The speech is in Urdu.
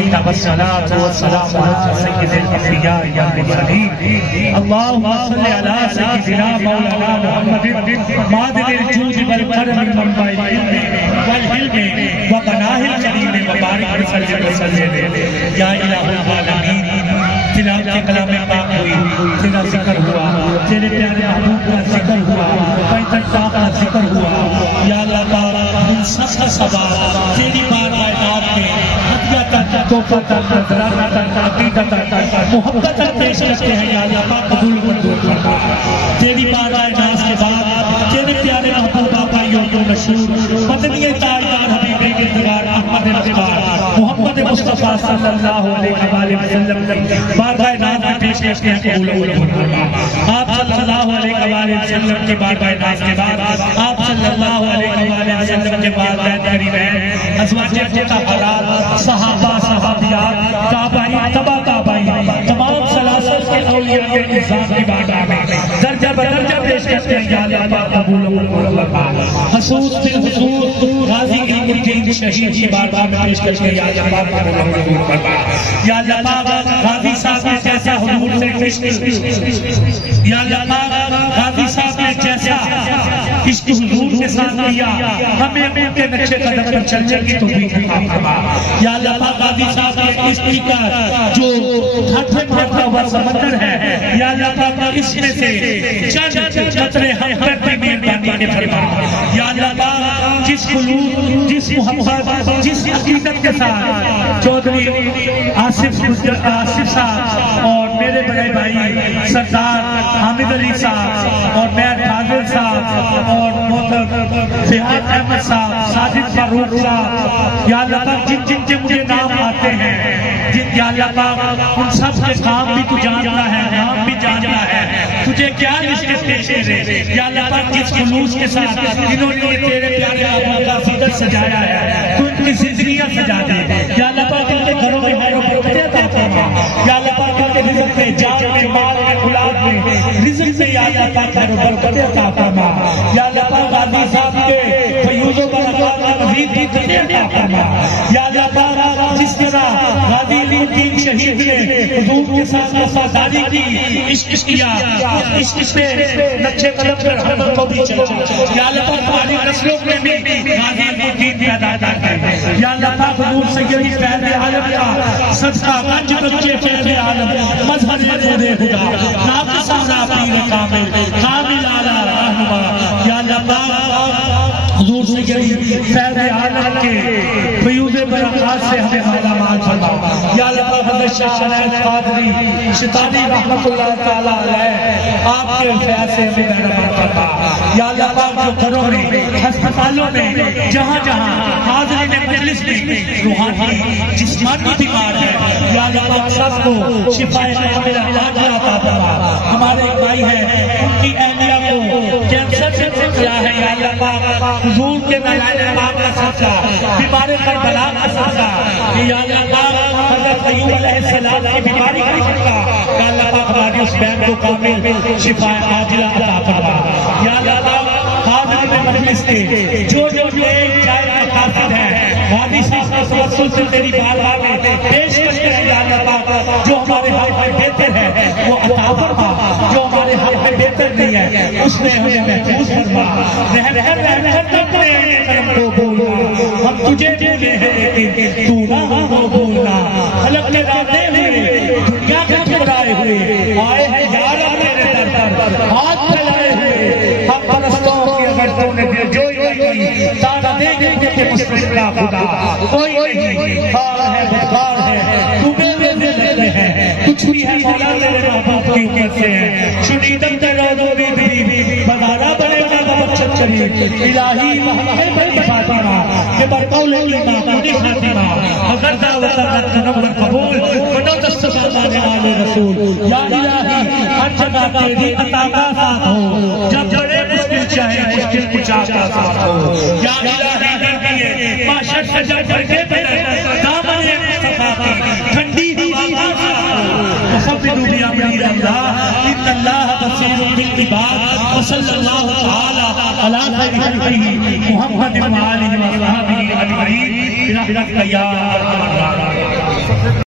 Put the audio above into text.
والصلاة والسلام على سيد الأنبياء والمرسلين اللهم صل على سيدنا مولانا محمد معدن الجود والكرم منبع العلم والحلم وبناه الكريم وبارك وسلم یا الہ العالمین تلاوت کلام پاک ہوئی تیرا ذکر ہوا تیرے پیارے محبوب کا ذکر ہوا پیدل پاک کا ذکر ہوا یا اللہ تعالیٰ ان سب کا سبا تیری بارگاہ نام میں ہدیہ تک تحفہ تک نذرانہ تک عقیدہ تک محبت تک پیش کرتے ہیں یا اللہ پاک قبول منظور فرما تیری بارگاہ ناز کے بعد تیرے پیارے محبوب آبائیوں کو مشہور مدنی تاجدار حبیب گردگار احمد رفتار محمد مصطفیٰ صلی اللہ علیہ وسلم بارگاہ ناز میں پیش کرتے ہیں قبول منظور فرما آپ صلی اللہ علیہ وسلم کے بارگاہ ناز کے بعد آپ صلی اللہ علیہ وسلم کے بعد قریب ہیں ازواج مطہرات صحابہ صحابیات تابعین تبع تابعین تمام سلاسل کے اولیاء کے نظام کی بارگاہ میں درجہ بدرجہ پیش کرتے ہیں یا اللہ پاک قبول فرما حسود بالحسود غازی علم الدین شہید کی بارگاہ میں پیش کرتے ہیں یا اللہ پاک قبول فرما یا اللہ پاک غازی صاحب نے جیسا حضور سے عشق یا اللہ پاک غازی صاحب نے جیسا عشق حضور کے ساتھ کیا ہمیں ان کے نقشے قدم پر چل چل کے توفیق عطا فرما یا اللہ پاک غازی صاحب کے عشق کا جو گھٹ میں پھیلتا ہوا سمندر ہے یا اللہ پاک اس میں سے چند قطرے ہم پر بھی مہربانی فرما یا اللہ پاک جس خلوص جس محبت جس عقیدت کے ساتھ چودھری آصف صاحب اور میرے بڑے بھائی سردار حامد علی صاحب اور میر فاضل صاحب اور محترم فہد احمد صاحب ساجد فاروق صاحب یا اللہ پاک جن جن کے مجھے نام آتے ہیں یا اللہ پاک ان سب کے کام بھی تو جانتا ہے نام بھی جانتا ہے تجھے کیا لسٹ پیش کرے یا اللہ پاک جس خلوص کے ساتھ جنہوں نے تیرے پیارے آقا کا فدر سجایا ہے تو ان کی زندگیاں سجا دے یا اللہ پاک ان کے گھروں میں خیر و برکت عطا فرما یا اللہ پاک ان کے رزق میں جان میں مال میں اولاد میں رزق میں یا اللہ پاک خیر و برکت عطا فرما یا اللہ پاک غازی صاحب کے فیوز و برکات کا مزید برکت عطا فرما یا اللہ پاک جس طرح غازی علم الدین شہید نے حضور کے ساتھ وفاداری کی عشق کیا عشق سے نقشے قدم پر ہم کو بھی چلا یا اللہ پاک ہماری نسلوں میں بھی غازی علم الدین پیدا کرے یا اللہ پاک حضور سیدی فیض عالم کا صدقہ گنج بچے فیض عالم مظہر نور خدا ناقص پیر کامل کامل اعلی رہنما یا اللہ پاک حضور سیدی فیض عالم کے فیوض برکات سے ہمیں مالا مال فرما یا اللہ پاک حضرت شاہ شنید قادری شیطانی رحمت اللہ تعالیٰ علیہ آپ کے فیض سے ہمیں مہربان فرما یا اللہ پاک جو گھروں میں ہسپتالوں میں جہاں جہاں حاضرین مجلس میں روحانی جسمانی بیمار ہے یا اللہ پاک سب کو شفا کامل علاج عطا فرما ہمارے ایک بھائی ہیں ان کی اہلیہ کو کینسر سے کیا ہے یا اللہ پاک حضور کے نلائن امام کا صدقہ بیمار کربلا کا صدقہ یا اللہ پاک حضرت ایوب علیہ السلام کی بیماری کا صدقہ یا اللہ پاک ہماری اس بہن کو کامل شفا عاجلہ عطا فرما یا اللہ پاک حاضرین مجلس کے جو ایک چائے کا قاصد ہے غازی صاحب کا توسل سے تیری بارگاہ میں پیش کرتے ہیں یا اللہ پاک جو ہمارے حق میں بہتر ہے وہ عطا فرما جو ہمارے حق میں بہتر نہیں ہے اس میں ہمیں محفوظ فرما رحم کر اپنے کرم کو بولنا ہم تجھے بولے ہیں لیکن تو نہ ہم کو بولنا خلق نے راتے ہوئے دنیا کے ٹکرائے ہوئے آئے ہیں یار میرے در پر ہاتھ پھیلائے ہوئے ہم پرستوں کی اگر تو نے دل جوئی نہیں تانا دیکھیں گے کہ مستقلا خدا کوئی نہیں خار ہے بدکار ہے تو میرے دل میں ہے کچھ بھی ہے مولا میرے محبوب کی امت سے ہے شنیدم در روزو بی بنانا بنے گا بچت چلی الہی محمد بڑی فاطمہ کہ برقول ایمان کنی خاتمہ حضرت دعوت رد نمبر قبول بنو دست سلمان آل رسول یا الہی ہر جگہ تیری عطا کا ساتھ ہو جب بڑے مشکل چاہے مشکل کچھا کا ساتھ ہو یا الہی دیکھئے معاشر سے جب بڑھ کے بڑھے دامن مصطفیٰ کی ٹھنڈی ہوا وصفدوا بأمر الله إن الله بصير بالعباد وصلى الله تعالى على خير خلقه محمد وآله وصحبه أجمعين برحمتك يا أرحم الراحمين.